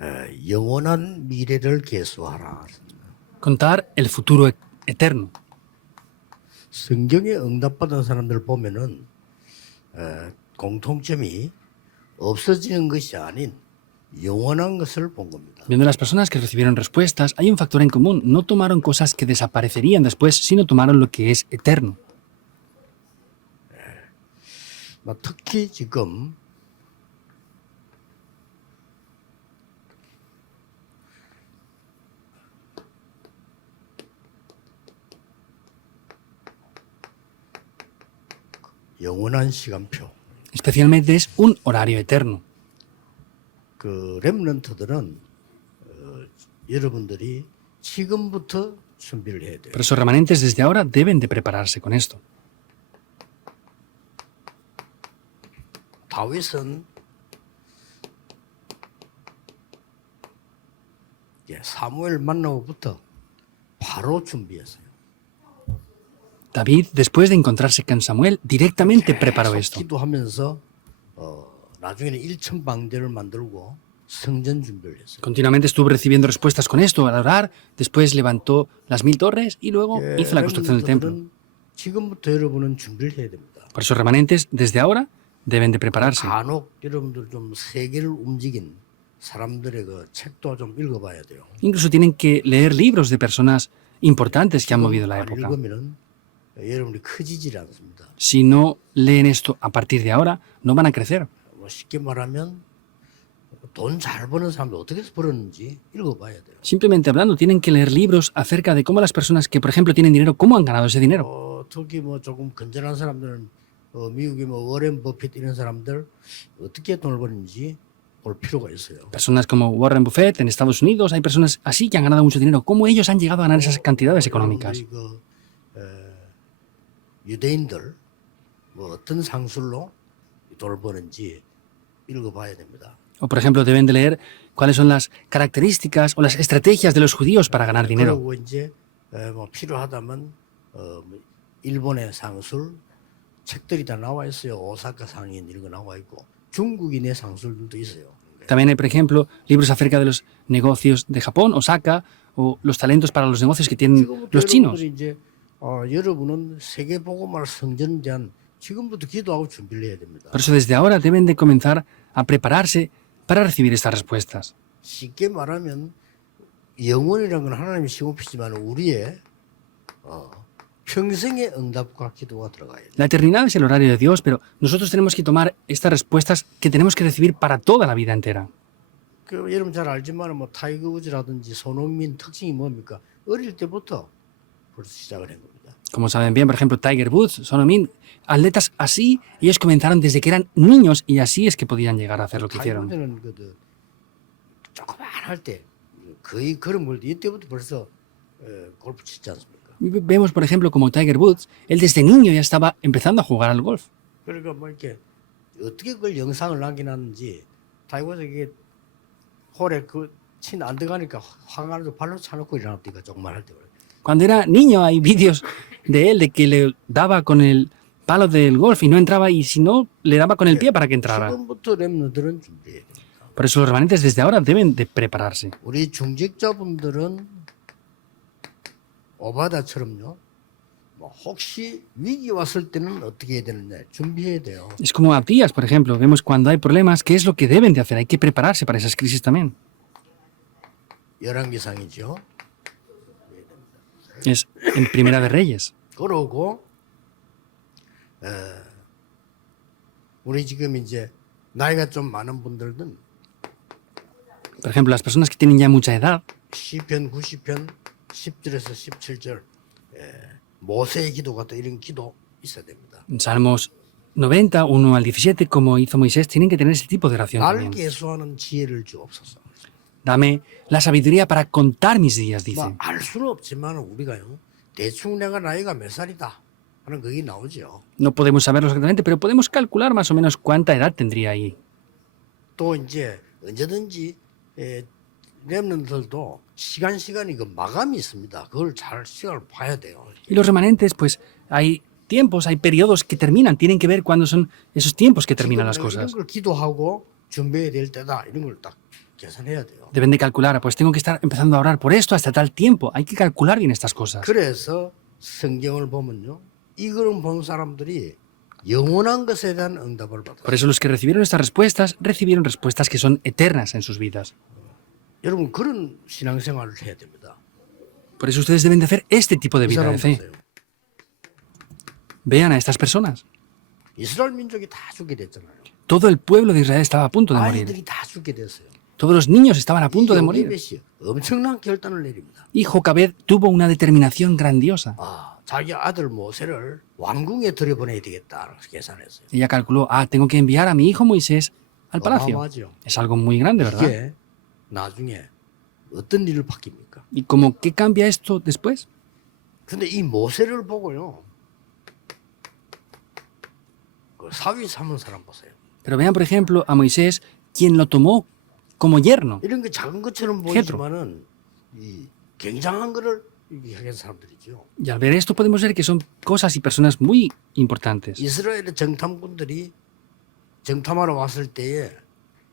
영원한 미래를 계수하라. Contar el futuro eterno. 성경에 응답받은 사람들 보면은 공통점이 없어지는 것이 아닌 영원한 것을 본 겁니다. Viendo las personas que recibieron respuestas, hay un factor en común. No tomaron cosas que desaparecerían después, sino tomaron lo que es eterno. 특히 지금 영원한 시간표. Especialmente es un horario eterno. 그 렘넌트들은 여러분들이 지금부터 준비를 해야 돼요. Pero esos remanentes desde ahora deben de prepararse con esto. 다윗은 사무엘 만나고부터 바로 준비했어요. David, después de encontrarse con Samuel, directamente preparó 계속 esto. 기도하면서 나중에는 1천 방대를 만들고 성전 준비를 했어요. Continuamente estuvo recibiendo respuestas con esto al orar, después levantó las 1000 torres y luego hizo la construcción del templo. 렘넌트들은 지금부터 여러분은 준비를 해야 됩니다. Por esos remanentes, desde ahora, deben de prepararse. 간혹 여러분들 좀 세계를 움직인 사람들의 그 책도 좀 읽어봐야 돼요. Incluso tienen que leer libros de personas importantes que han movido la 안 época. 읽으면은 여러분이 커지질 않습니다. Si no leen esto a partir de ahora, no van a crecer. 쉽게 말하면 돈 잘 버는 사람들 어떻게 해서 벌었는지 읽어봐야 돼요. Simplemente hablando, tienen que leer libros acerca de cómo las personas que, por ejemplo, tienen dinero, cómo han ganado ese dinero. 특히 조금 건전한 사람들은 미국의 워렌 버핏 이런 사람들 어떻게 돈을 버는지 볼 필요가 있어요. Personas como Warren Buffett en Estados Unidos, hay personas así que han ganado mucho dinero. ¿Cómo ellos han llegado a ganar esas cantidades económicas? 유대인들 어떤 상술로 돈을 버는지 읽어봐야 됩니다. O, por ejemplo, deben de leer cuáles son las características o las estrategias de los judíos para ganar dinero. 그리고 이제 필요하다면 일본의 상술 책들이 다 나와 있어요. 오사카 상인 이런 거 나와 있고 중국인의 상술들도 있어요. También hay, por ejemplo, libros acerca de los negocios de Japón, Osaka, o los talentos para los negocios que tienen los chinos. 이제 여러분은 세계복음화 성전에 대한 지금부터 기도하고 준비를 해야 됩니다. Por eso desde ahora deben de comenzar a prepararse para recibir estas respuestas. 쉽게 말하면 영혼이라는 건 하나님이 시공피지만 우리의 평생의 응답과 기도가 들어가야 돼요. La eternidad es el horario de Dios, pero nosotros tenemos que tomar estas respuestas que tenemos que recibir para toda la vida entera. 여러분 잘 알지만 타이거 우즈라든지 손흥민 특징이 뭡니까? 어릴 때부터 벌써 시작을 한 겁니다. Como saben bien, por ejemplo, Tiger Woods, Son Heung-min, atletas así, ellos comenzaron desde que eran niños y así es que podían llegar a hacer lo que hicieron. 타이거는 조그만 할 때 거의 그런 걸 이때부터 벌써 골프 치지 않습니까? Vemos, por ejemplo, como Tiger Woods, él desde niño ya estaba empezando a jugar al golf. 그러니까 이렇게 어떻게 그걸 영상을 남겨놨는지 타이거가 이게 홀에 친 안 들어가니까 황하도 발로 차놓고 일어났다니까 조그만 할 때. Cuando era niño hay vídeos de él de que le daba con el palo del golf y no entraba y si no le daba con el pie para que entrara. 지금부터 렘너들은 준비해야 됩니다. Por eso los remanentes desde ahora deben de prepararse. 우리 중직자분들은 오바다처럼요. 혹시 위기 왔을 때는 어떻게 해야 되느냐 준비해야 돼요. Es como Abdías, por ejemplo. Vemos cuando hay problemas, ¿qué es lo que deben de hacer? Hay que prepararse para esas crisis también. 열왕기상이죠. Es en Primera de Reyes. 그러고 우리 지금 이제 나이가 좀 많은 분들은 Por ejemplo, las personas que tienen ya mucha edad, 시편 90편 10절에서 17절 모세의 기도 같은 이런 기도 있어야 됩니다. en Salmos 90, 1 al 17, como hizo Moisés, tienen que tener ese tipo de oración 날 también. 계수하는 지혜를 주옵소서. Dame la sabiduría para contar mis días, dice. 알 수는 없지만 우리가요 대충 내가 나이가 몇 살이다 하는 그게 나오죠. No podemos saberlo exactamente, pero podemos calcular más o menos cuánta edad tendría ahí. 또 이제 언제든지 렘넌트들도 시간이 그 마감이 있습니다. 그걸 잘 시간을 봐야 돼요. Y los remanentes, pues hay tiempos, hay periodos que terminan, tienen que ver cuándo son esos tiempos que terminan las 이런 cosas. 걸 기도하고 준비해야 될 때다. 이런 걸 딱 계산해야 돼요. Deben de calcular, pues tengo que estar empezando a orar por esto hasta tal tiempo. Hay que calcular bien estas cosas. 그래서 성경을 보면요, 이걸 본 사람들이 영원한 것에 대한 응답을 Por 받았어요. eso los que recibieron estas respuestas, recibieron respuestas que son eternas en sus vidas. 여러분 그런 신앙생활을 해야 됩니다. Por eso ustedes deben de hacer este tipo de 이 vida 사람 de fe. 보세요. Vean a estas personas. 이스라엘 민족이 다 죽게 됐잖아요. Todo el pueblo de Israel estaba a punto de morir. 아이들이 다 죽게 됐어요. Todos los niños estaban a punto de morir. 요게벳이 엄청난 결단을 내립니다. Y Jocabed tuvo una determinación grandiosa. 자기 아들 모세를 왕궁에 들여보내야 되겠다 계산했어요. Ella calculó, tengo que enviar a mi hijo Moisés al palacio. 어마어마하죠. Es algo muy grande, ¿verdad? 이게 나중에 어떤 일을 바뀝니까? ¿Y cómo qué cambia esto después? 근데 이 모세를 보고요, 그 사위 삼은 사람 보세요. Pero vean, por ejemplo, a Moisés, quien lo tomó como yerno. 이런 게 작은 것처럼 보이지만은 이 굉장한 거를 얘기하는 사람들이죠. Y al ver esto podemos ver que son cosas y personas muy importantes. 이스라엘의 정탐꾼들이 정탐하러 왔을 때에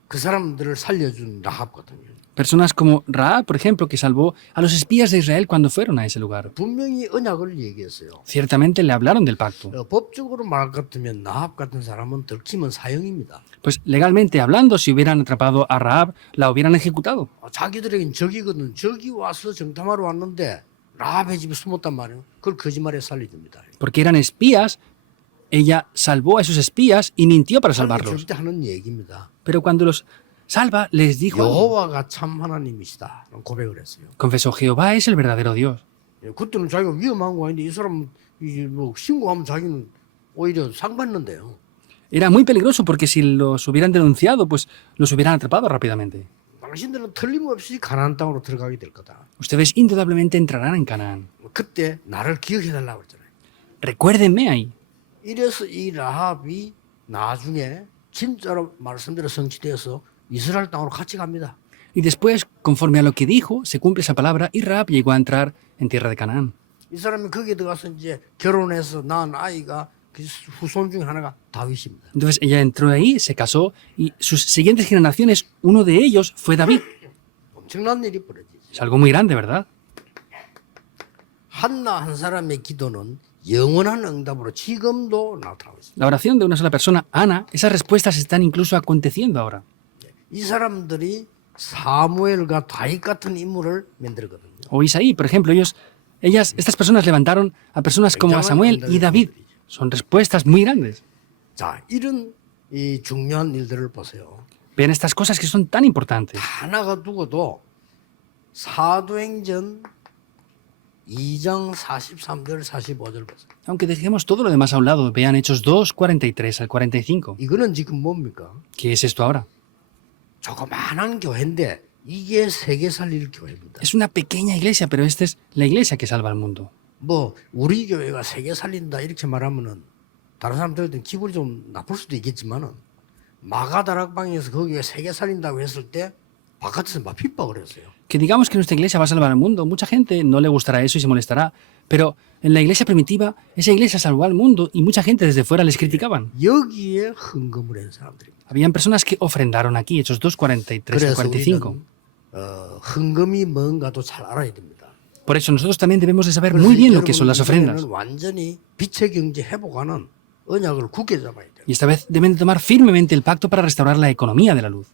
그 사람들을 살려준 라합거든요. Personas como Rahab, por ejemplo, que salvó a los espías de Israel cuando fueron a ese lugar. 분명히 언약을 얘기했어요. Ciertamente le hablaron del pacto. 법적으로 말할 것 같으면 라합 같은 사람은 들키면 사형입니다. Pues legalmente hablando, si hubieran atrapado a Rahab, la hubieran ejecutado. 자기들에겐 적이거든. 적이 와서 정탐하러 왔는데 라합의 집에 숨었단 말이에요. 그걸 거짓말에 살려줍니다. Porque eran espías, ella salvó a esos espías y mintió para salvarlos. 살려줄 때 하는 얘기입니다. Pero cuando los salva, les dijo, 여호와가 참 하나님이시다. 고백을 했어요. confesó, Jehová es el verdadero Dios. 그때는 자기가 위험한 거 아닌데 이 사람 뭐 신고하면 자기는 오히려 상 받는데요. Era muy peligroso porque si los hubieran denunciado, pues los hubieran atrapado rápidamente. 당신들은 틀림없이 가나안 땅으로 들어가게 될 거다. Ustedes indudablemente entrarán en Canaán. 그때 나를 기억해달라고 그랬잖아요. Recuérdenme ahí. 이래서 이 라합이 나중에 진짜로 말씀대로 성취되어서 이스라엘 땅으로 같이 갑니다. Y después, conforme a lo que dijo, se cumple esa palabra y Rahab llegó a entrar en tierra de Canaán. 이 사람이 거기에 들어가서 이제 결혼해서 낳은 아이가 그 후손 중에 하나가 다윗입니다. Entonces ella entró ahí, se casó y sus siguientes generaciones, uno de ellos fue David. 엄청난 일이 벌어지죠. Es algo muy grande, ¿verdad? 한나 한 사람의 기도는 영원한 응답으로 지금도 나타나고 있습니다. La oración de una sola persona, Ana, esas respuestas están incluso aconteciendo ahora. 이 사람들이 사무엘과 다윗 같은 인물을 만들거든요. O Isaí, por ejemplo, estas personas levantaron a personas como a Samuel y David. Son respuestas muy grandes. 자, 이런 이 중요한 일들을 보세요. Vean estas cosas que son tan importantes. 하나가 두고도 사도행전 2장 43절 45절 보세요. Aunque dejemos todo lo demás a un lado, vean Hechos 2, 43 al 45. 이거는 지금 뭡니까? ¿Qué es esto ahora? 조그만한 교회인데 이게 세계 살릴 교회입니다. Es una pequeña iglesia, pero esta es la iglesia que salva al mundo. 뭐 우리 교회가 세계 살린다 이렇게 말하면은 다른 사람들한테는 기분이 좀 나쁠 수도 있겠지만은 마가다락방에서 거기에 세계 살린다고 했을 때 바깥에서 막 핍박을 했어요. Que digamos que nuestra iglesia va a salvar al mundo. Mucha gente no le gustará eso y se molestará. Pero en la iglesia primitiva, esa iglesia salvó al mundo y mucha gente desde fuera les criticaban. 여기에 헌금을 한 사람들입니다. Habían personas que ofrendaron aquí, Hechos 2, 43 al 그래서 45. 우리는 헌금이 뭔가도 잘 알아야 됩니다. Por eso nosotros también debemos de saber muy bien lo que son las ofrendas. 완전히 빛의 경제 회복하는 언약을 굳게 잡아야 돼요. Y esta vez deben de tomar firmemente el pacto para restaurar la economía de la luz.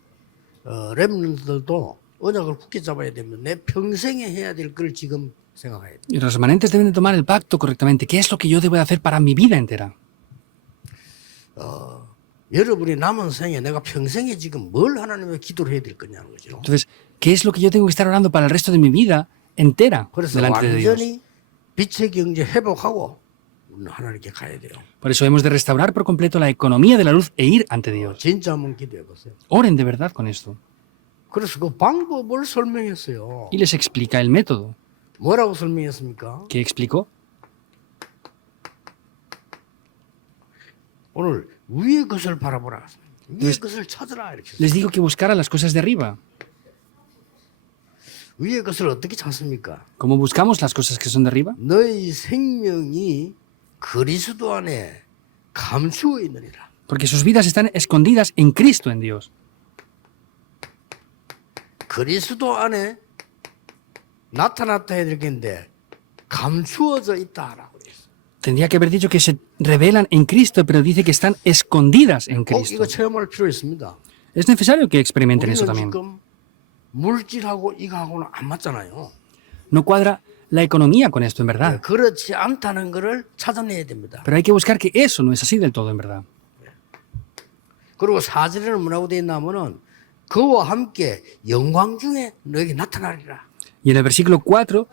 렘넌트들도 언약을 굳게 잡아야 되면 내 평생에 해야 될 걸 지금 생각해야 돼요. Y los remanentes deben de tomar el pacto correctamente. ¿Qué es lo que yo debo de hacer para mi vida entera? 여러분이 남은 생에 내가 평생에 지금 뭘 하나님께 기도를 해야 될 거냐는 거죠. Entonces, ¿qué es lo que yo tengo que estar orando para el resto de mi vida entera 그래서 delante de Dios? 완전히 빛의 경제 회복하고 우리는 하나님께 가야 돼요. Por eso hemos de restaurar por completo la economía de la luz e ir ante Dios. 진짜 한번 기도해 보세요. Oren de verdad con esto. 그래서 그 방법을 설명했어요. Y les explica el método. 뭐라고 설명했습니까? ¿Qué explicó? 오늘 위의 것을 바라보라. 위의 것을 찾으라 이렇게. Les digo que buscara las cosas de arriba. 위의 것을 어떻게 찾습니까? ¿Cómo buscamos las cosas que son de arriba? 너희 생명이 그리스도 안에 감추어 있느니라. Porque sus vidas están escondidas en Cristo, en Dios. 그리스도 안에 나타났다 해야 되겠는데 감추어져 있다라고 했어요. Tendría que haber dicho que se revelan en Cristo, pero dice que están escondidas en 꼭 Cristo. 이거 체험할 필요 있습니다. Es necesario que experimenten eso 우리는 también. 지금 물질하고 이거하고는 안 맞잖아요. No cuadra la economía con esto, en verdad. 그렇지 않다는 것을 찾아내야 됩니다. Pero hay que buscar que eso no es así del todo, en verdad. 그리고 4절에는 뭐라고 되어 있냐면은 그와 함께 영광 중에 너에게 나타나리라. Y en el versículo 4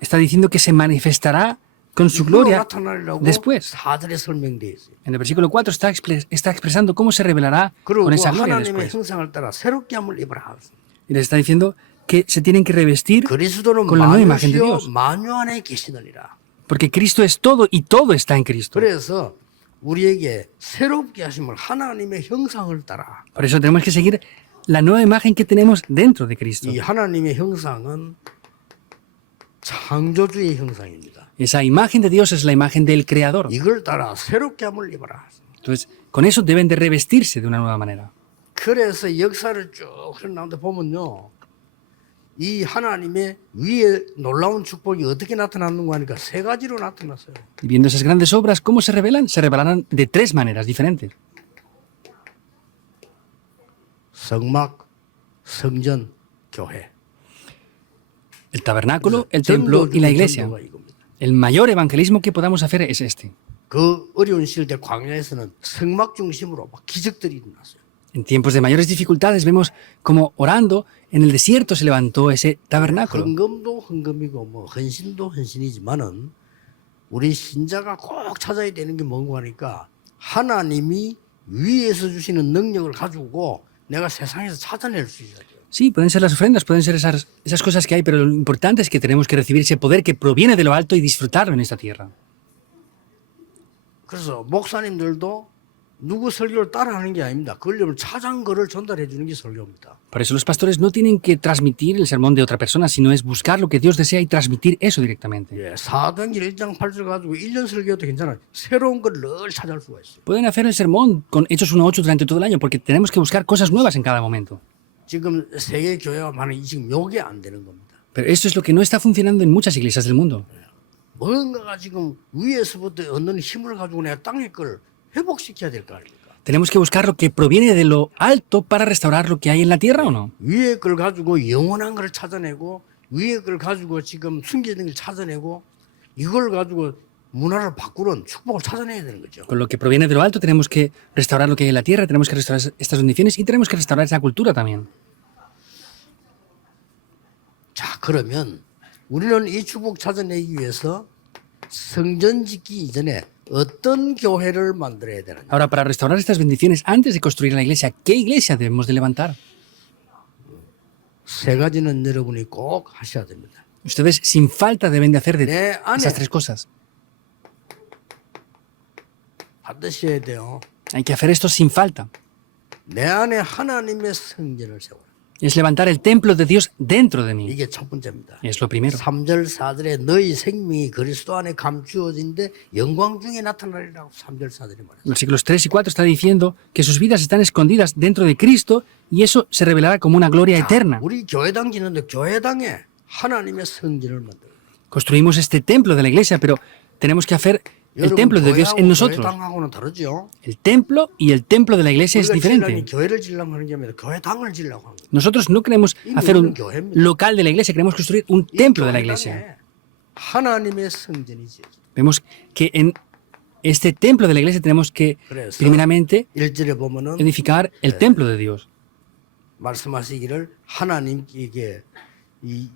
está diciendo que se manifestará con su gloria 나타나리라고 después. 4절에 설명되어 있어요. En el versículo 4 está expresando cómo se revelará 그리고 con esa gloria 하나님의 después. 형상을 따라 새롭게 함을 입으라. Y les está diciendo que se tienen que revestir 그리스도는 con la nueva imagen de 만유시요 Dios. 만유 안에 계시느니라. Porque Cristo es todo y todo está en Cristo. 그래서 우리에게 새롭게 하심을 하나님의 형상을 따라. Por eso tenemos que seguir la nueva imagen que tenemos dentro de Cristo. 이 하나님의 형상은 창조주의 형상입니다. Esa imagen de Dios es la imagen del Creador. 이걸 따라 새롭게 함을 입어라. Entonces, con eso deben de revestirse de una nueva manera. 그래서 역사를 쭉 흘러나오는데 보면요. 이 하나님의 위에 놀라운 축복이 어떻게 나타났는가 하니까 세 가지로 나타났어요. Y viendo esas grandes obras, ¿cómo se revelan? Se revelarán de tres maneras diferentes. 성막, 성전, 교회. El tabernáculo, el templo y la iglesia. 전도가 이겁니다. El mayor evangelismo que podamos hacer es este. 그 어려운 시대 광야에서는 성막 중심으로 막 기적들이 일어났어요. En tiempos de mayores dificultades vemos como orando en el desierto se levantó ese tabernáculo. 헌금도 헌금이고 뭐 헌신도 헌신이지만은 우리 신자가 꼭 찾아야 되는 게 뭔가 하니까 하나님이 위에서 주시는 능력을 가지고 내가 세상에서 찾아낼 수 있어야 돼요. Sí, pueden ser las ofrendas, pueden ser esas cosas que hay, pero lo importante es que tenemos que recibir ese poder que proviene de lo alto y disfrutarlo en esta tierra. 그래서 목사님들도 누구 설교를 따라하는 게 아닙니다. 그러려면 찾은 거를 전달해 주는 게 설교입니다. Por eso los pastores no tienen que transmitir el sermón de otra persona, sino es buscar lo que Dios desea y transmitir eso directamente. 예, 사도행전 1장 8절 가지고 1년 설교도 괜찮아요. 새로운 걸 늘 찾아올 수가 있어요. Pueden hacer el sermón con Hechos 1.8 durante todo el año, porque tenemos que buscar cosas nuevas en cada momento. 지금 세계 교회가 많은 지금 요게 안 되는 겁니다. Pero esto es lo que no está funcionando en muchas iglesias del mundo. 뭔가가 지금 위에서부터 얻는 힘을 가지고 내가 땅의 걸 회복시켜야 될 거 아닙니까? Tenemos que buscar lo que proviene de lo alto para restaurar lo que hay en la tierra, ¿o no? 위에 걸 가지고 영원한 걸 찾아내고 위에 걸 가지고 지금 숨겨진 걸 찾아내고 이걸 가지고 문화를 바꾸는 축복을 찾아내야 되는 거죠. Con lo que proviene de lo alto tenemos que restaurar lo que hay en la tierra, tenemos que restaurar estas bendiciones y tenemos que restaurar esa cultura también. 자, 그러면 우리는 이 축복 찾아내기 위해서 성전 짓기 이전에 어떤 교회를 만들어야 되느냐? Ahora, para restaurar estas bendiciones, antes de construir la iglesia, ¿qué iglesia debemos de levantar? 세 가지는 여러분이 꼭 하셔야 됩니다. Ustedes sin falta deben de hacer de 내 안에 esas tres cosas. 반드시 해야 돼요. Hay que hacer esto sin falta. 내 안에 하나님의 성전을 세워라. Es levantar el templo de Dios dentro de mí. 이게 첫 번째입니다. Es lo primero. 3절 4절에 너희 생명이 그리스도 안에 감추어진데 영광 중에 나타나리라고 3절 4절에 말해요. Versículos 3 y 4 está diciendo que sus vidas están escondidas dentro de Cristo y eso se revelará como una gloria eterna. 우리 교회당 짓는데 교회당에 하나님의 성전을 만들어요. Construimos este templo de la iglesia, pero tenemos que hacer el templo de Dios en nosotros. 교회당하고는 다르죠. El templo y el templo de la iglesia es 우리가 diferente. 신랑이 교회를 지으려고 하는 게 아니라 교회당을 지으려고 하는 거예요. Nosotros no queremos hacer un local de la iglesia, queremos construir un templo de la iglesia. 교회당에 하나님의 성전이지. Vemos que en este templo de la iglesia tenemos que 그래서 primeramente 1절에 보면은 edificar el templo de Dios. 말씀하시기를 하나님께 이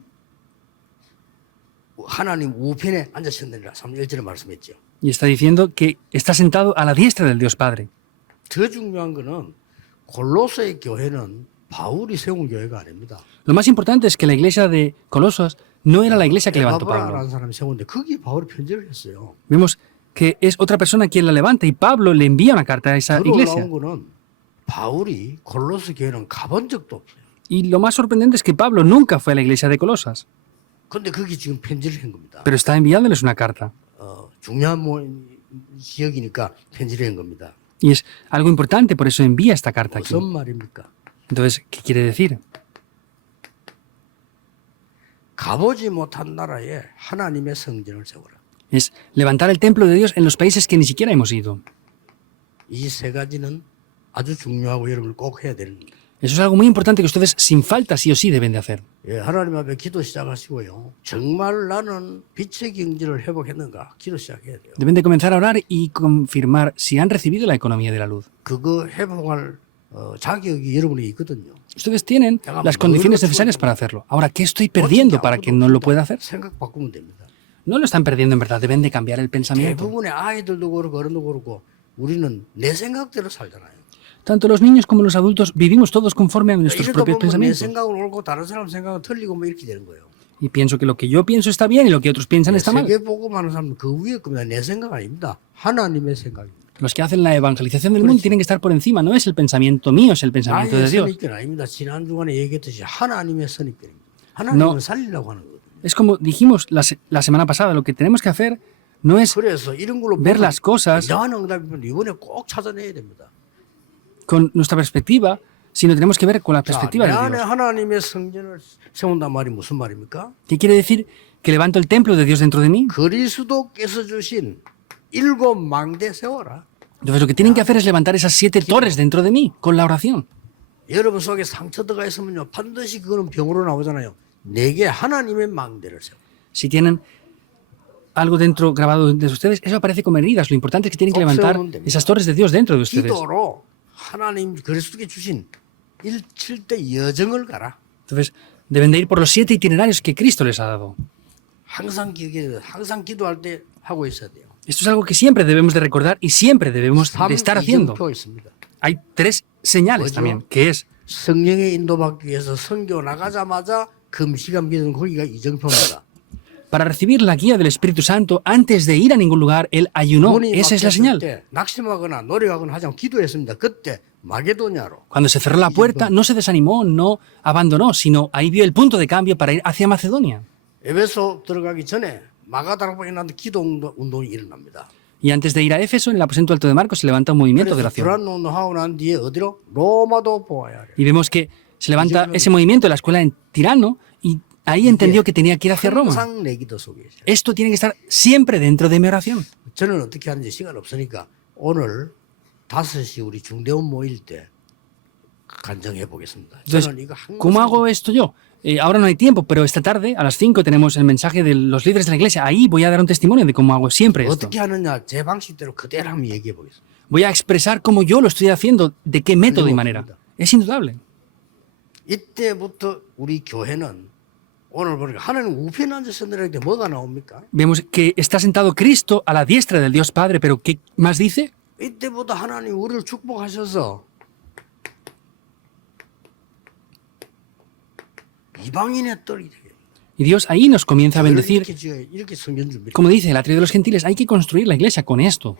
하나님 우편에 앉으셨느니라 1절에 말씀했죠. Y está diciendo que está sentado a la diestra del Dios Padre. 더 중요한 거는 골로새의 교회는 바울이 세운 교회가 아닙니다. Lo más importante es que la iglesia de Colosas no era la iglesia que levantó Pablo. 에바브라라는 사람이 세웠는데 거기에 바울이 편지를 했어요. Vemos que es otra persona quien la levanta y Pablo le envía una carta a esa iglesia. 놀라운 거는 바울이 골로새 교회는 가본 적도 없어요. Y lo más sorprendente es que Pablo nunca fue a la iglesia de Colosas, 근데 거기 지금 편지를 한 겁니다. pero está enviándoles una carta. 중요한 지역이니까 편지를 한 겁니다. Y es algo importante, por eso envía esta carta aquí. 무슨 말입니까? Entonces, ¿qué quiere decir? 가보지 못한 나라에 하나님의 성전을 세워라. Es levantar el templo de Dios en los países que ni siquiera hemos ido. 이 세 가지는 아주 중요하고 여러분들 꼭 해야 되는 겁니다. Eso es algo muy importante que ustedes sin falta sí o sí deben de hacer. 예, 하나님 앞에 기도 시작하시고요. 정말 나는 빛의 경제를 회복했는가? 기도 시작해야 돼요. Deben de comenzar a orar y confirmar si han recibido la economía de la luz. 그거 회복할 자격이 여러분이 있거든요. Ustedes tienen las condiciones necesarias para hacerlo. Ahora, ¿qué estoy perdiendo para que no lo pueda hacer? 생각 바꾸면 됩니다. No lo están perdiendo en verdad, deben de cambiar el pensamiento. 대부분의 아이들도 그렇고 어른도 그렇고 우리는 내 생각대로 살잖아요. Tanto los niños como los adultos vivimos todos conforme a nuestros 이러다 propios 보면 내 pensamientos. 생각은 옳고 다른 사람 생각은 틀리고 뭐 이렇게 되는 거예요. Y pienso que lo que yo pienso está bien y lo que otros piensan está mal. 세계 복음하는 사람은 그 위에 겁니다. 내 생각 아닙니다. 하나님의 생각입니다. Los que hacen la evangelización del mundo tienen que estar por encima. No es el pensamiento mío, es el pensamiento de 나의 Dios. 선입견 아닙니다. 지난 주간에 얘기했듯이 하나님의 선입견입니다. 하나님을 살리려고 하는 거거든요. Es como dijimos la semana pasada, lo que tenemos que hacer no es 그래서 이런 걸로 ver las cosas 이상한 응답이면 이번에 꼭 찾아내야 됩니다. con nuestra perspectiva, sino tenemos que ver con la 자, perspectiva 내 de 안에 Dios. 하나님의 성전을 세운단 말이 무슨 말입니까? ¿Qué quiere decir? ¿Que levanto el templo de Dios dentro de mí? 그리스도께서 주신 7 망대 세워라. Entonces lo que tienen que hacer es levantar esas 7 torres dentro de mí con la oración. 여러분 속에 상처 들어가 있으면요 반드시 그거는 병으로 나오잖아요. 내게 하나님의 망대를 세워. Si tienen algo dentro grabado de ustedes, eso aparece como heridas. Lo importante es que tienen que levantar esas torres de Dios dentro de ustedes. 기도로 하나님 그리스도께 주신 7대 여정을 가라. Entonces deben de ir por los 7 itinerarios que Cristo les ha dado. 항상 기억해, 항상 기도할 때 하고 있어야 돼요. Esto es algo que siempre debemos de recordar y siempre debemos de estar haciendo. 이정표 있습니다. Hay 3 señales 뭐죠? también, que es 성령의 인도받기 위해서 선교 나가자마자 금시간 믿는 거기가 이정표입니다. para recibir la guía del Espíritu Santo antes de ir a ningún lugar, él ayunó. 문이 Esa es la 막혔을 señal. 때 낙심하거나 노력하거나 하지 않고 기도했습니다. 그때 마게도냐로 Cuando se cerró la puerta, no se desanimó, no abandonó, sino ahí vio el punto de cambio para ir hacia Macedonia. 에베소 들어가기 전에 마가다락방에 나는데 기도 운동이 일어납니다. Y antes de ir a Éfeso, en el aposento alto de Marcos, se levanta un movimiento de 그래서 oración. 불안 운동하고 난 뒤에 어디로? 로마도 보아야 해. Y vemos que se levanta ese movimiento de la escuela en Tirano y ahí entendió que tenía que ir hacia Roma. 항상 내 기도 속에 있어요. Esto tiene que estar siempre dentro de mi oración. 저는 어떻게 하는지 시간 없으니까 오늘 5시 우리 중대원 모일 때 간증해 보겠습니다. Entonces, 저는 이거 항상 ¿cómo hago esto yo? Ahora no hay tiempo, pero esta tarde, a las 5, tenemos el mensaje de los líderes de la iglesia. Ahí voy a dar un testimonio de cómo hago siempre esto. 어떻게 하느냐 제 방식대로 그대로 한번 얘기해 보겠습니다. Voy a expresar cómo yo lo estoy haciendo, de qué método y manera. Es indudable. 이때부터 우리 교회는 오늘 보니까 하나님 우편에 앉아서 내려갈 때 뭐가 나옵니까? Vemos que está sentado Cristo a la diestra del Dios Padre, pero ¿qué más dice? 이때부터 하나님 우리를 축복하셔서 이방인의 떡이 되게. Y Dios ahí nos comienza a bendecir. 이렇게 지어야 이렇게 성전 준비. Como dice el atrio de los gentiles, hay que construir la iglesia con esto.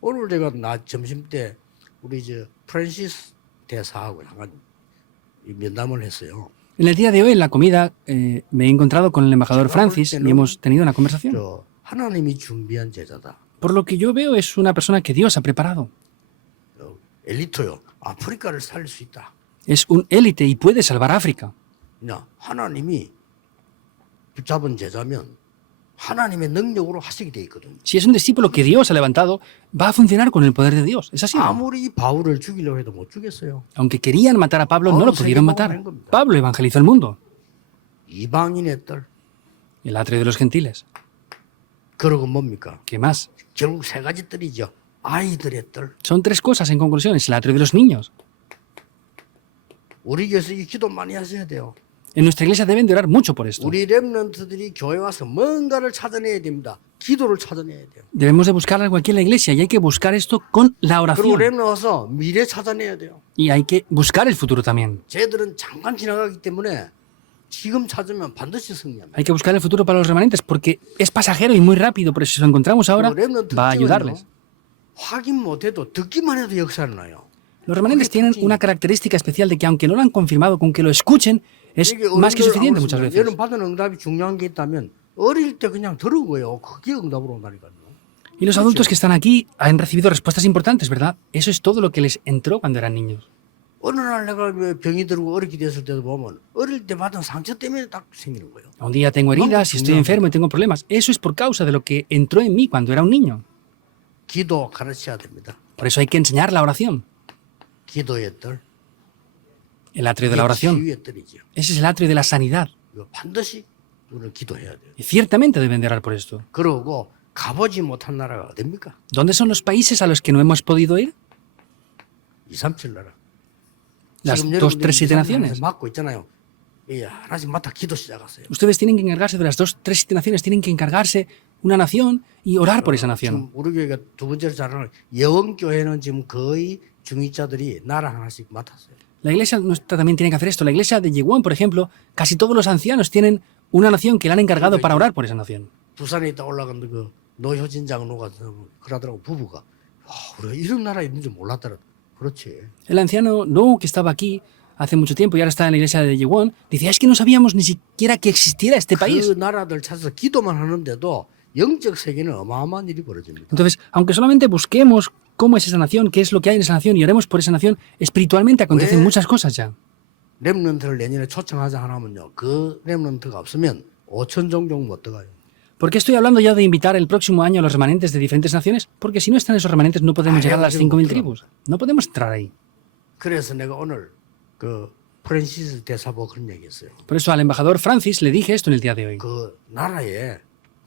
오늘 제가 나 점심 때 우리 저 프란시스 대사하고 잠깐 이 면담을 했어요. En el día de hoy, en la comida, me he encontrado con el embajador Francis y hemos tenido una conversación. 저 하나님이 준비한 제자다. Por lo que yo veo, es una persona que Dios ha preparado. 엘리트요. 아프리카를 살릴 수 있다. Es un élite y puede salvar África. 야, 하나님이 붙잡은 제자면 하나님의 능력으로 하시게 돼 있거든요. Si es un discípulo que Dios ha levantado, va a funcionar con el poder de Dios. Es así. ¿No? 아무리 바울을 죽이려고 해도 못 죽였어요. Aunque querían matar a Pablo, no lo pudieron matar. Pablo evangelizó el mundo. 이방인의 딸. El atrio de los gentiles. 그러고 뭡니까? ¿Qué más? 결국 3가지 뜰이죠. 아이들의 뜰. Son 3 cosas en conclusión. Es el atrio de los niños. 우리 교회에서 이 기도 많이 하셔야 돼요. En nuestra iglesia deben de orar mucho por esto. 우리 렘넌트들이 교회 와서 뭔가를 찾아내야 됩니다. 기도를 찾아내야 돼요. Debemos de buscar algo aquí en la iglesia y hay que buscar esto con la 그리고 oración. 렘넌트 와서 미래 찾아내야 돼요. Y hay que buscar el futuro también. 쟤들은 잠깐 지나가기 때문에 지금 찾으면 반드시 승리합니다. Hay que buscar el futuro para los remanentes porque es pasajero y muy rápido, pero si lo encontramos ahora, va a ayudarles. 확인 못해도 듣기만 해도 역사를 나요. Los remanentes tienen una característica especial de que aunque no lo han confirmado, con que lo escuchen, es más que suficiente muchas veces. 여러분 받은 응답이 중요한 게 있다면 어릴 때 그냥 들은 거예요. 그게 응답으로 온다니까요. Y los adultos que están aquí han recibido respuestas importantes, ¿verdad? Eso es todo lo que les entró cuando eran niños. 어느 날 내가 병이 들고 어렵게 됐을 때도 보면 어릴 때 받은 상처 때문에 딱 생기는 거예요. Un día tengo heridas y estoy enfermo y tengo problemas. Eso es por causa de lo que entró en mí cuando era un niño. 기도 가르쳐야 됩니다. Por eso hay que enseñar la oración. 기도의 뜰. El atrio de la oración. 치유의 뜰이죠. Ese es el atrio de la sanidad. 이거 반드시 우리는 기도해야 돼요. Y ciertamente deben de orar por esto. 그러고 가보지 못한 나라가 어딥니까? ¿Dónde son los países a los que no hemos podido ir? 237 나라. Las 지금 2, 여러분들이 3, 7 237 naciones. 맡고 있잖아요. 예, 하나씩 맡아 기도 시작하세요. Ustedes tienen que encargarse de las 2, 3, 7 naciones. Tienen que encargarse una nación y orar por esa nación. 지금 우리 교회가 두 번째로 잘하는 예원교회는 지금 거의 중위자들이 나라 하나씩 맡았어요. La iglesia nuestra también tiene que hacer esto. La iglesia de Yeguán, por ejemplo, casi todos los ancianos tienen una nación que le han encargado para orar por esa nación. 부산에 있다 올라갔는데 그 노효진 장로가 그러더라고 부부가 와, 우리가 이런 나라 있는지 몰랐더라. 그렇지. El anciano No, que estaba aquí hace mucho tiempo y ahora está en la iglesia de Yeguán, decía, es que no sabíamos ni siquiera que existiera este país. 그 나라들 찾아서 기도만 하는데도 영적 세계는 어마어마한 일이 벌어집니다. Entonces, aunque solamente busquemos cómo es esa nación, qué es lo que hay en esa nación y oremos por esa nación, espiritualmente acontecen muchas cosas ya. 렘넌트를 내년에 초청하자 하나면요. 그 렘넌트가 없으면 5천 종족 못 들어가요. ¿Por qué estoy hablando ya de invitar el próximo año a los remanentes de diferentes naciones? Porque si no están esos remanentes no podemos llegar a las 5.000 tribus. No podemos entrar ahí. 그래서 내가 오늘 그 프란시스 대사보 그런 얘기했어요. Por eso al embajador Francis le dije esto en el día de hoy. 그 나라에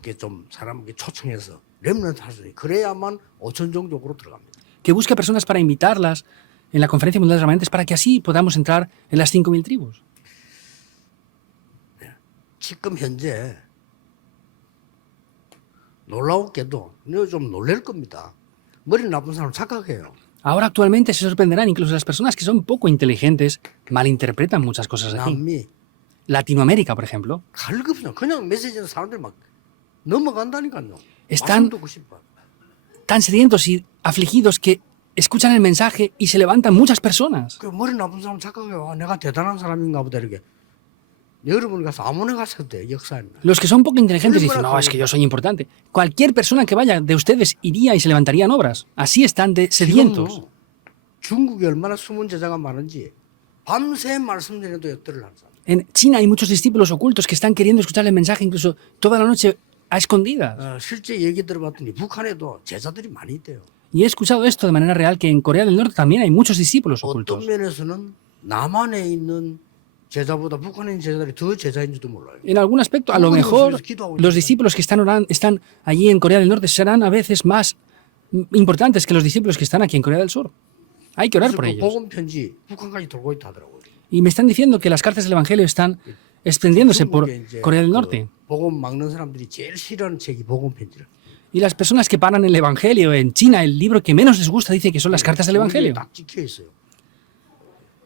이렇게 좀 사람 초청해서 렘넌트 할 수 있어요. 그래야만 5천 종족으로 들어갑니다. Que busque personas para invitarlas en la Conferencia Mundial de Remanentes para que así podamos entrar en las 5.000 tribus. 지금 현재 놀라웠게도 이거 좀 놀랄 겁니다. 머리 나쁜 사람 착각해요. Ahora actualmente se sorprenderán incluso las personas que son poco inteligentes, malinterpretan muchas cosas aquí. 남미 Latinoamérica, por ejemplo, 갈급해요. 그냥 메시지는 사람들 막 넘어간다니까요. Están- 말씀 듣고 싶어. tan sedientos y afligidos que escuchan el mensaje y se levantan muchas personas. 그 머리 나쁜 사람 착각해요. 아, 내가 대단한 사람인가 보다 이렇게. 여러분 가서 아무나 가서 돼 역사에. Los que son poco inteligentes dicen, no, es que yo soy importante. Cualquier persona que vaya de ustedes iría y se levantarían obras. Así están de sedientos. 중국에 얼마나 숨은 제자가 많은지 밤새 말씀 전에도 엿들을 하는 사람. En China hay muchos discípulos ocultos que están queriendo escuchar el mensaje incluso toda la noche a escondidas. 실제 얘기 들어봤더니 북한에도 제자들이 많이 있대요. Y he escuchado esto de manera real, que en Corea del Norte también hay muchos discípulos 어떤 ocultos. 면에서는 남한에 있는 제자보다 북한에 있는 제자들이 더 제자인지도 몰라요. En algún aspecto, a lo mejor, los discípulos que están allí en Corea del Norte serán a veces más importantes que los discípulos que están aquí en Corea del Sur. Hay que orar 그래서 por 그 ellos. 복음 편지 북한까지 돌고 있다 하더라고요. Y me están diciendo que las cartas del Evangelio están extendiéndose por 중국에 이제 Corea del 그 Norte. 복음 막는 사람들이 제일 싫어하는 책이 복음 편지라. Y las personas que paran el Evangelio en China, el libro que menos les gusta dice que son las cartas del 우리에 Evangelio. 딱 찍혀 있어요.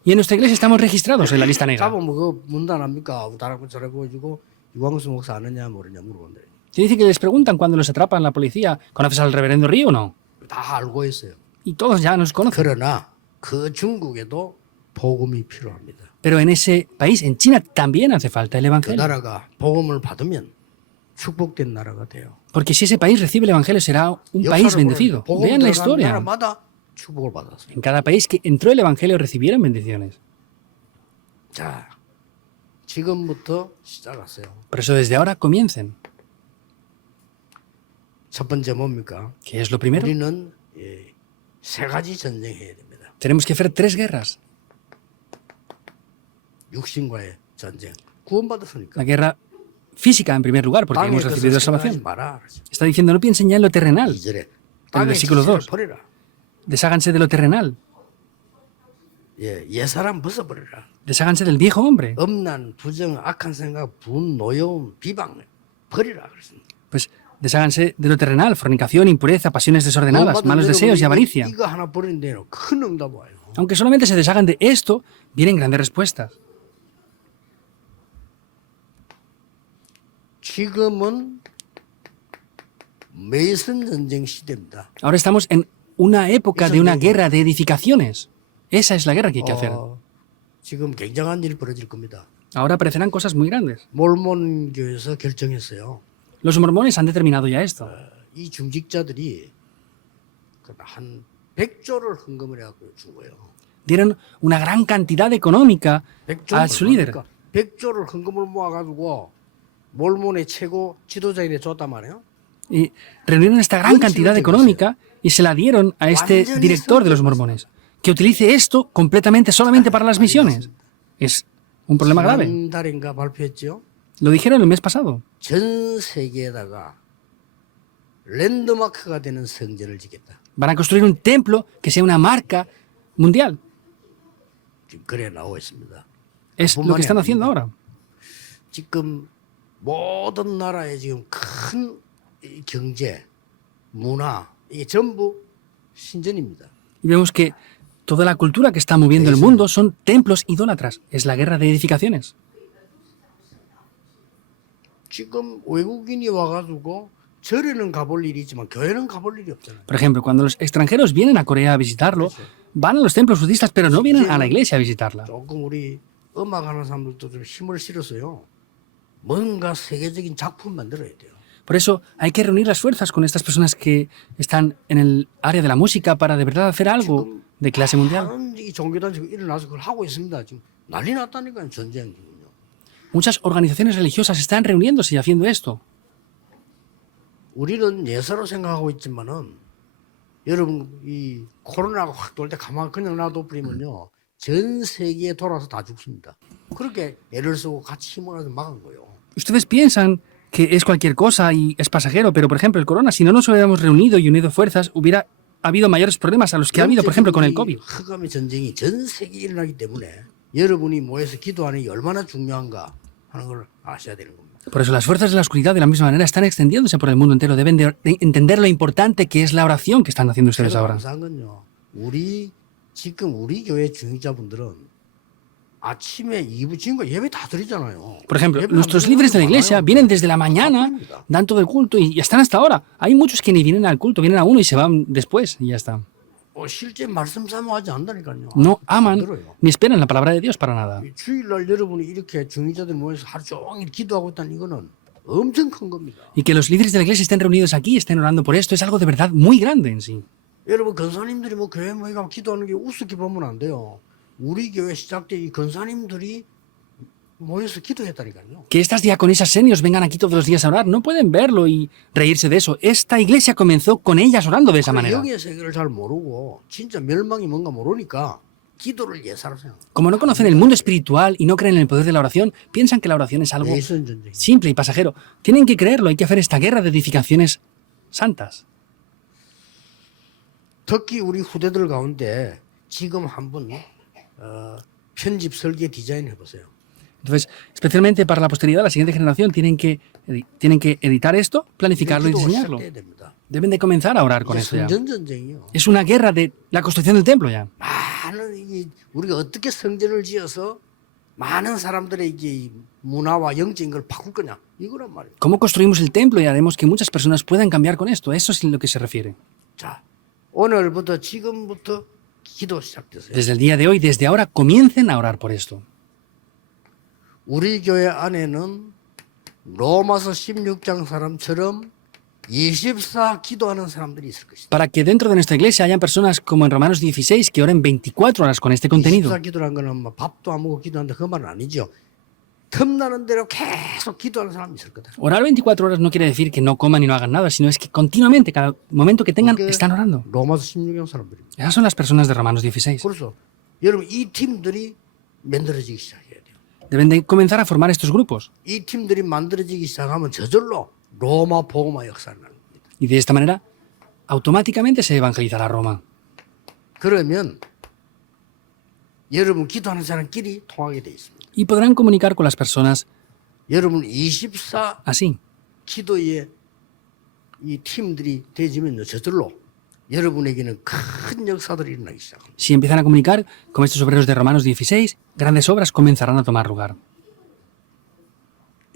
Y en nuestra iglesia estamos registrados en la lista negra. 잡으면 그 문단합니까? 다라고 저라고 해주고 유광수 목사 아느냐 모르냐 물어본대. Se dice que les preguntan cuando los atrapan la policía, ¿conoces al reverendo Río o no? 다 알고 있어요. Y todos ya nos conocen. 그러나 그 중국에도 복음이 필요합니다. Pero en ese país, en China, también hace falta el 그 Evangelio. 나라가 복음을 받으면 축복된 나라가 돼요. Porque si ese país recibe el Evangelio será un país bendecido. 복음 Vean la 들어간 historia. 나라마다 축복을 받았어요. En cada país que entró el Evangelio recibieron bendiciones. 자, 지금부터 시작하세요. Por eso desde ahora comiencen. 첫 번째 뭡니까? ¿Qué es lo primero? 우리는 세 가지 전쟁해야 됩니다. Tenemos que hacer 3 guerras. 육신과의 전쟁. 구원받았으니까. La guerra física, en primer lugar, porque hemos 땅에 recibido la 것을 생각하지 salvación. 마라. Está diciendo, no piensen ya en lo terrenal. 2절에 el 땅의 versículo 지식을 2. 버려라. Desháganse de lo terrenal. 옛사람 벗어버려라. Desháganse del viejo hombre. 엄난, 부정, 악한 생각, 분, 노여움, 비방 버리라 그랬습니다. Pues desháganse de lo terrenal, fornicación, impureza, pasiones desordenadas, 구원받은 malos 여러분이 deseos y avaricia. 이거 하나 버리는 데는 큰 응답 와요. Aunque solamente se deshagan de esto, vienen grandes respuestas. 지금은 매선 전쟁 시대입니다. Ahora estamos en una época de una guerra de edificaciones. Esa es la guerra que hay que hacer. 지금 굉장한 일이 벌어질 겁니다. Ahora aparecerán cosas muy grandes. 몰몬 교회에서 결정했어요. Los mormones han determinado ya esto. 이 중직자들이 한 100조를 헌금을 해갖고 준 거예요. Dieron una gran cantidad económica 100조 a su líder. 100조를 헌금을 모아가지고 몰몬의 최고 지도자인데 줬단 말이에요. Y reunieron esta gran cantidad económica y se la dieron a este director de los mormones, que utilice esto completamente solamente para las misiones. Es un problema grave. 지난달인가 발표했죠. Lo dijeron el mes pasado. 전 세계에다가 랜드마크가 되는 성전을 짓겠다. Van a construir un templo que sea una marca mundial. 지금 그래 나오고 있습니다. Es lo que están haciendo ahora. 지금 모든 나라의 지금 큰 이 경제, 문화 이게 전부 신전입니다. Y vemos que toda la cultura que está moviendo el mundo son templos idólatras. Es la guerra de edificaciones. 지금 외국인이 와가지고 절에는 가볼 일이 있지만 교회는 가볼 일이 없잖아요. Por ejemplo, cuando los extranjeros vienen a Corea a visitarlo, van a los templos budistas, pero no vienen a la iglesia a visitarla. 조금 우리 음악하는 사람들도 좀 힘을 실어서요. 뭔가 세계적인 작품 만들어야 돼요. Por eso hay que reunir las fuerzas con estas personas que están en el área de la música para de verdad hacer algo de clase mundial. 많은 이 종교단 지금 일어나서 그걸 하고 있습니다. 지금 난리 났다니까요. 전쟁 지금요. Muchas organizaciones religiosas están reuniéndose y haciendo esto. 우리는 예사로 생각하고 있지만은 여러분 이 코로나가 확 돌 때 가만 그냥 놔둬 버리면요 전 세계에 돌아서 다 죽습니다. 그렇게 애를 쓰고 같이 힘을 내서 막은 거예요. Ustedes piensan que es cualquier cosa y es pasajero, pero por ejemplo el corona, si no nos hubiéramos reunido y unido fuerzas, hubiera habido mayores problemas a los que ha habido, por ejemplo, con el COVID. 흑암의 전쟁이 전 세계에 일어나기 때문에 여러분이 모여서 기도하는 게 얼마나 중요한가 하는 걸 아셔야 되는 겁니다. Por eso las fuerzas de la oscuridad de la misma manera están extendiéndose por el mundo entero. Deben de entender lo importante que es la oración que están haciendo ustedes ahora. 감사한 건요. 지금 우리 교회 중직자분들은 아침에 2부 지금과 예배 다 드리잖아요. Por ejemplo, 예배 nuestros 안 líderes de la 드리는 iglesia 사람이 vienen desde la mañana, 많습니다. dan todo el culto y están hasta ahora. Hay muchos que ni vienen al culto, vienen a uno y se van después y ya está. 실제 말씀 사모하지 않다니까요. No 안 aman 들어요. ni esperan la palabra de Dios para nada. 주일날 여러분이 이렇게 중직자들 모여서 하루 종일 기도하고 있다는 이거는 엄청 큰 겁니다. Y que los líderes de la iglesia estén reunidos aquí, estén orando por esto, es algo de verdad muy grande en sí. 여러분 권사님들이 뭐 교회 모이가 기도하는 게 우습게 보면 안 돼요. 우리 교회 시작 때 이 권사님들이 모여서 기도했다니까요. Que estas diaconisas seniors vengan aquí todos los días a orar, no pueden verlo y reírse de eso. Esta iglesia comenzó con ellas orando de esa manera. 영의 세계를 잘 모르고 진짜 멸망이 뭔가 모르니까 기도를 예사로 생각. Como no conocen el mundo espiritual y no creen en el poder de la oración, piensan que la oración es algo 예선 전쟁. simple y pasajero. Tienen que creerlo, hay que hacer esta guerra de edificaciones santas. 특히 우리 후대들 가운데 지금 한번 편집 설계 디자인 해보세요. Entonces, especialmente para la posteridad, la siguiente generación, tienen que editar esto, planificarlo y 기도가 diseñarlo. 시작돼야 됩니다. Deben de comenzar a orar con 이게 esto ya. 성전 전쟁이요. Es una guerra de la construcción del templo ya. 많은 우리가 어떻게 성전을 지어서 많은 사람들의 이게 이 문화와 영적인 걸 바꿀 거냐 이거란 말이에요. ¿Cómo construimos el templo y haremos que muchas personas puedan cambiar con esto? Eso es lo que se refiere. 자, 오늘부터 지금부터 기도 시작되세요. Desde el día de hoy, desde ahora, comiencen a orar por esto. 우리 교회 안에는 로마서 16장 사람처럼 24 기도하는 사람들이 있을 것이다. Para que dentro de nuestra iglesia hayan personas como en Romanos 16 que oren 24 horas con este contenido. 24 기도라는 거는 뭐 밥도 안 먹고 기도한다 그 말은 아니죠. 틈나는 대로 계속 기도하는 사람이 있을 거다. Orar 24 horas no quiere decir que no coman y no hagan nada, sino es que continuamente, cada momento que tengan, 그게 están orando. 로마서 16장 사람들입니다. Esas son las personas de Romanos 16. 그래서 여러분 이 팀들이 만들어지기 시작해야 돼요. Deben de comenzar a formar estos grupos. 이 팀들이 만들어지기 시작하면 저절로 로마 복음화 역사를 나는 겁니다. Y de esta manera, automáticamente se evangelizará Roma. 그러면 여러분 기도하는 사람끼리 통하게 돼 있습니다. Y podrán comunicar con las personas 여러분 24 así. 기도의 이 팀들이 되지면요 저절로 여러분에게는 큰 역사들이 일어나기 시작합니다. Si empiezan a comunicar con estos obreros de Romanos 16, grandes obras comenzarán a tomar lugar.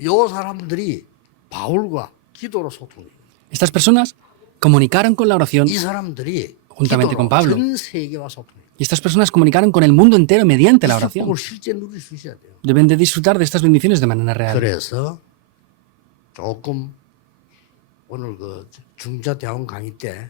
요 사람들이 바울과 기도로 소통해요. Estas personas comunicaron con la oración 이 사람들이 juntamente con Pablo. 전 세계와 소통해요. Y estas personas comunicaron con el mundo entero mediante la oración. 축복을 실제 누릴 수 있어야 돼요. Deben de disfrutar de estas bendiciones de manera real. 그래서 조금 오늘 그 중자 대학원 강의 때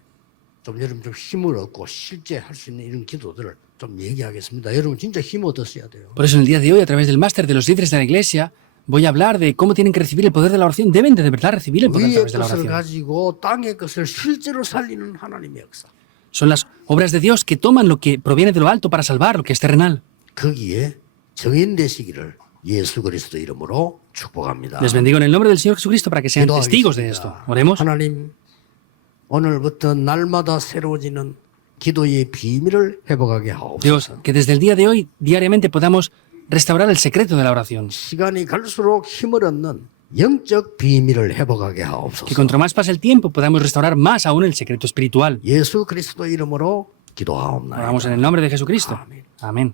좀 여러분 좀 힘을 얻고 실제 할 수 있는 이런 기도들을 좀 얘기하겠습니다. 여러분 진짜 힘 얻으셔야 돼요. Por eso en el día de hoy, a través del máster de los líderes de la iglesia, voy a hablar de cómo tienen que recibir el poder de la oración. Deben de verdad recibir el poder a 위의 través de la 것을 oración. 가지고 땅의 것을 실제로 살리는 하나님의 역사. Son las obras de Dios que toman lo que proviene de lo alto para salvar lo que es terrenal. 거기에 정인되시기를 예수 그리스도 이름으로 축복합니다. Les bendigo en el nombre del Señor Jesucristo para que sean testigos de esto. Oremos. 하나님, 오늘부터 날마다 새로워지는 기도의 비밀을 회복하게 Dios, 하옵소서. que desde el día de hoy diariamente podamos restaurar el secreto de la oración. 시간이 갈수록 힘을 얻는 영적 비밀을 회복하게 Que 하옵소서. cuanto más pase el tiempo podamos restaurar más aún el secreto espiritual. 예수 그리스도 이름으로 기도하옵나이다. Oramos en el nombre de Jesucristo. Amén. Amén.